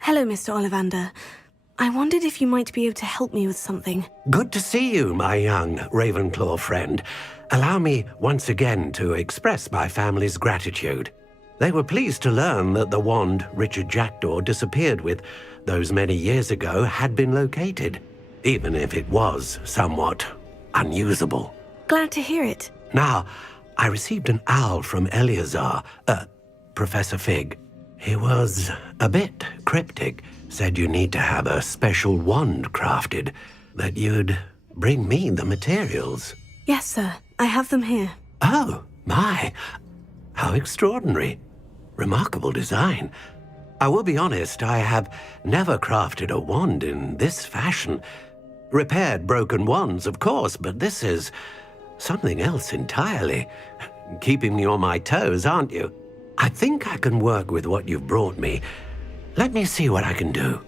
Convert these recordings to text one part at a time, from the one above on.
Hello, Mr. Ollivander. I wondered if you might be able to help me with something. Good to see you, my young Ravenclaw friend. Allow me once again to express my family's gratitude. They were pleased to learn that the wand Richard Jackdaw disappeared with those many years ago had been located, even if it was somewhat unusable. Glad to hear it. Now, I received an owl from Eleazar, Professor Fig. He was a bit cryptic, said you need to have a special wand crafted, that you'd bring me the materials. Yes, sir. I have them here. Oh, my. How extraordinary. Remarkable design. I will be honest, I have never crafted a wand in this fashion. Repaired broken wands, of course, but this is something else entirely. Keeping me on my toes, aren't you? I think I can work with what you've brought me. Let me see what I can do.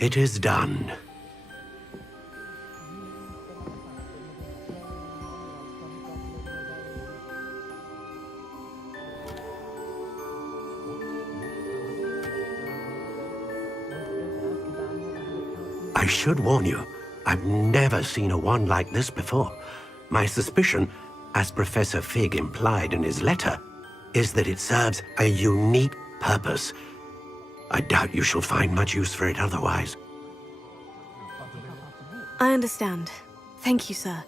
It is done. I should warn you, I've never seen a wand like this before. My suspicion, as Professor Fig implied in his letter, is that it serves a unique purpose. I doubt you shall find much use for it otherwise. I understand. Thank you, sir.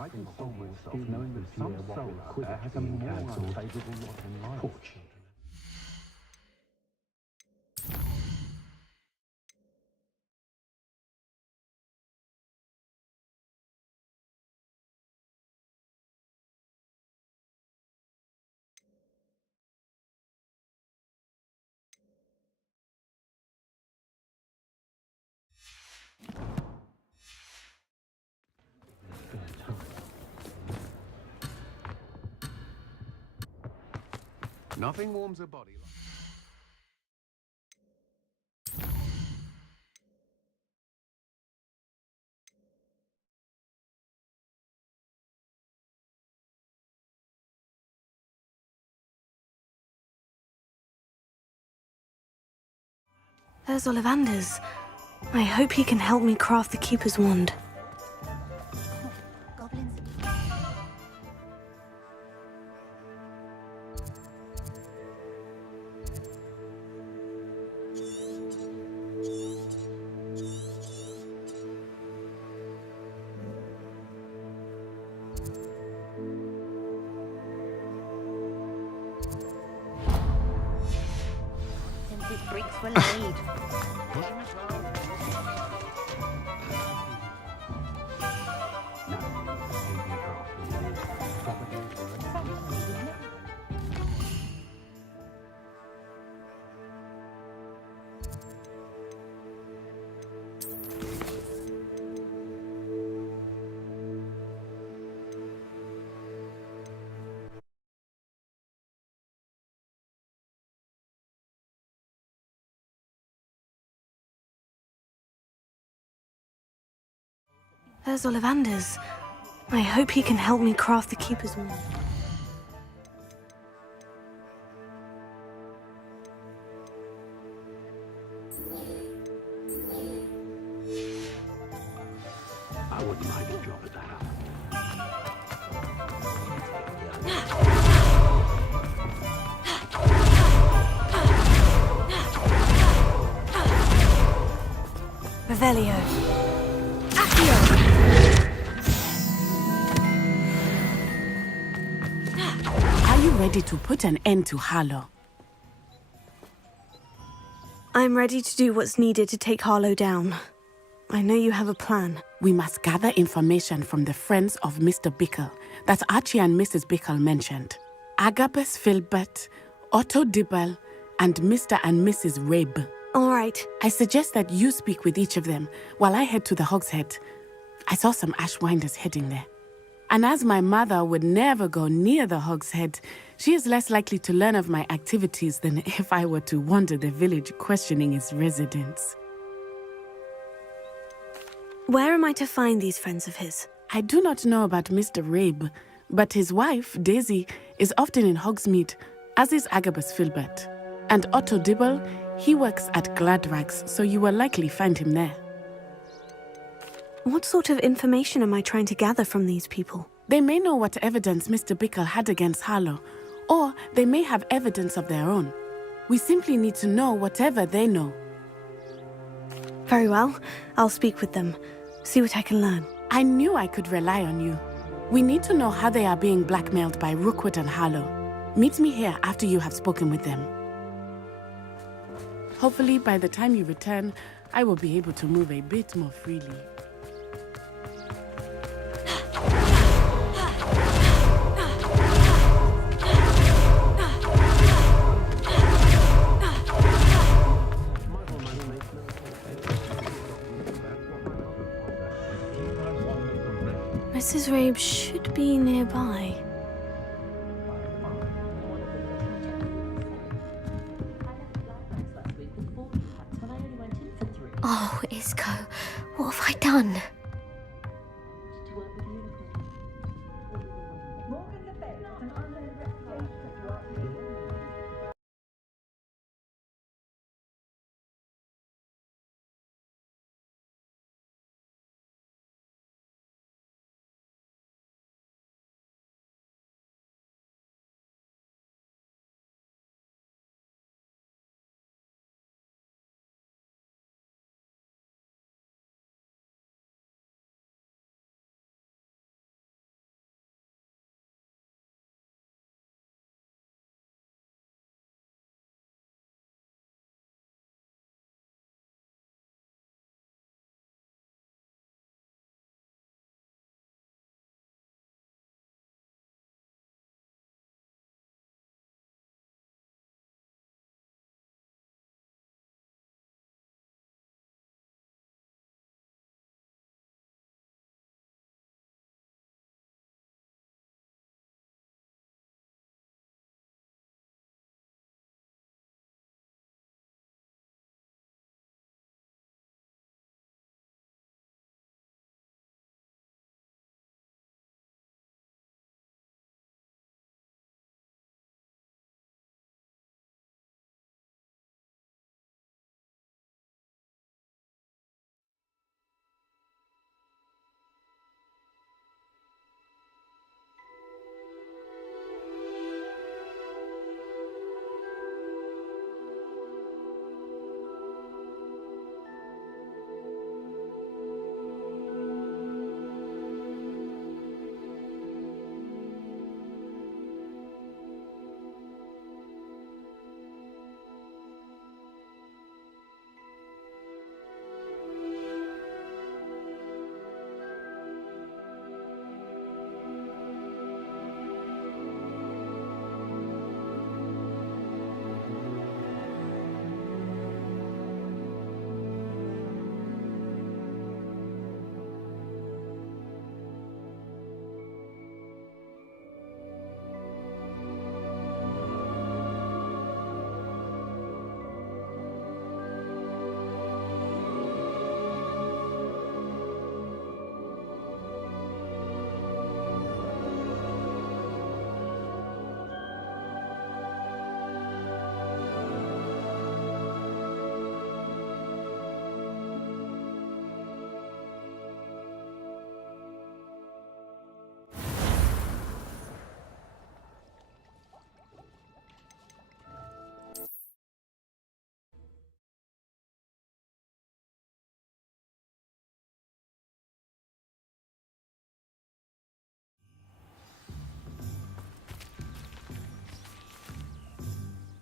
I can solve myself knowing that some soul out there has a more unfavourable lot in life. Poor children. Nothing warms a body like... There's Ollivander's. I hope he can help me craft the Keeper's wand. Goblins. Since his bricks were laid. Pushing it loud. There's Ollivander's. I hope he can help me craft the Keeper's wand. I wouldn't mind a job at the house. Revelio. Are you ready to put an end to Harlow? I'm ready to do what's needed to take Harlow down. I know you have a plan. We must gather information from the friends of Mr. Bickle that Archie and Mrs. Bickle mentioned. Agabus Filbert, Otto Dibble, and Mr. and Mrs. Rabe. All right. I suggest that you speak with each of them while I head to the Hogshead. I saw some Ashwinders heading there. And as my mother would never go near the Hogshead, she is less likely to learn of my activities than if I were to wander the village questioning its residents. Where am I to find these friends of his? I do not know about Mr. Rabe, but his wife, Daisy, is often in Hogsmeade, as is Agabus Filbert. And Otto Dibble, he works at Gladrags, so you will likely find him there. What sort of information am I trying to gather from these people? They may know what evidence Mr. Bickle had against Harlow, or they may have evidence of their own. We simply need to know whatever they know. Very well. I'll speak with them. See what I can learn. I knew I could rely on you. We need to know how they are being blackmailed by Rookwood and Harlow. Meet me here after you have spoken with them. Hopefully, by the time you return, I will be able to move a bit more freely. Mrs. Rabe should be nearby. Oh, Isco, what have I done?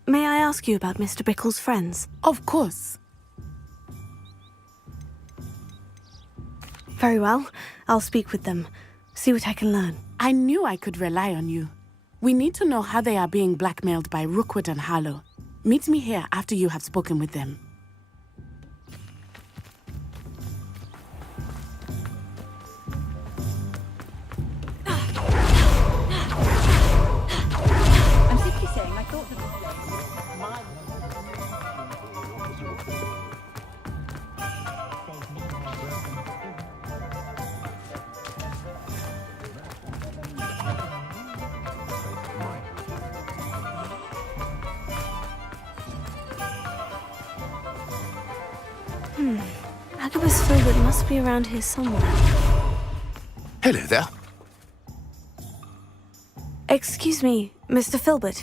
May I ask you about Mr. Bickle's friends? Of course. Very well. I'll speak with them. See what I can learn. I knew I could rely on you. We need to know how they are being blackmailed by Rookwood and Harlow. Meet me here after you have spoken with them. I'm simply saying I thought that my... Agabus Filbert must be around here somewhere. Hello there. Excuse me, Mr. Filbert.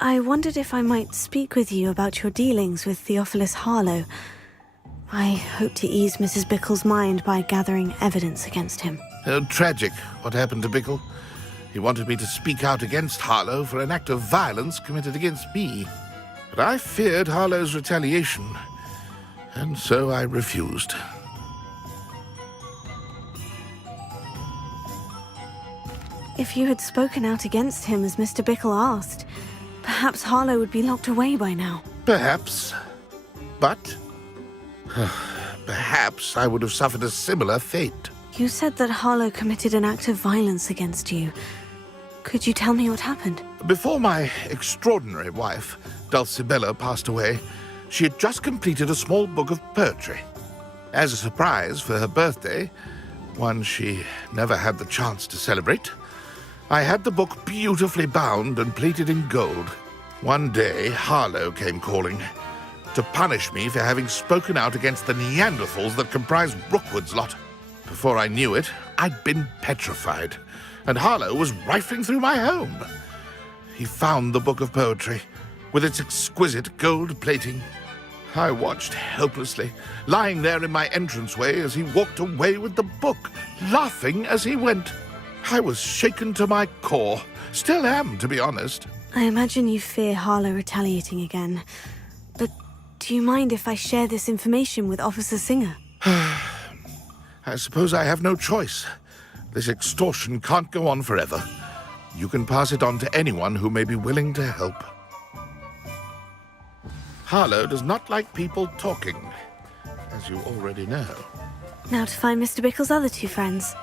I wondered if I might speak with you about your dealings with Theophilus Harlow. I hope to ease Mrs. Bickle's mind by gathering evidence against him. Tragic what happened to Bickle. He wanted me to speak out against Harlow for an act of violence committed against me. But I feared Harlow's retaliation, and so I refused. If you had spoken out against him as Mr. Bickle asked, perhaps Harlow would be locked away by now. Perhaps. But perhaps I would have suffered a similar fate. You said that Harlow committed an act of violence against you. Could you tell me what happened? Before my extraordinary wife, Dulcibella, passed away, she had just completed a small book of poetry. As a surprise for her birthday, one she never had the chance to celebrate, I had the book beautifully bound and plated in gold. One day, Harlow came calling to punish me for having spoken out against the Neanderthals that comprised Rookwood's lot. Before I knew it, I'd been petrified, and Harlow was rifling through my home. He found the book of poetry, with its exquisite gold plating. I watched helplessly, lying there in my entranceway as he walked away with the book, laughing as he went. I was shaken to my core. Still am, to be honest. I imagine you fear Harlow retaliating again. But do you mind if I share this information with Officer Singer? I suppose I have no choice. This extortion can't go on forever. You can pass it on to anyone who may be willing to help. Harlow does not like people talking, as you already know. Now to find Mr. Bickle's other two friends.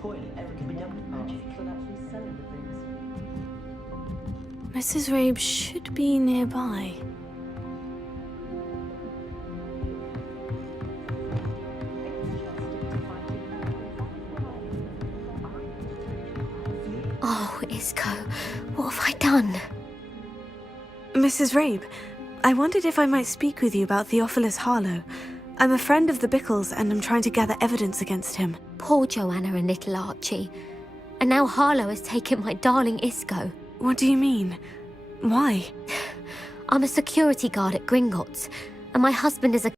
toilet ever can be done with magic. But actually selling the things. Mrs. Rabe should be nearby. Oh, Isco, what have I done? Mrs. Rabe, I wondered if I might speak with you about Theophilus Harlow. I'm a friend of the Bickles and I'm trying to gather evidence against him. Poor Joanna and little Archie. And now Harlow has taken my darling Isco. What do you mean? Why? I'm a security guard at Gringotts, and my husband is a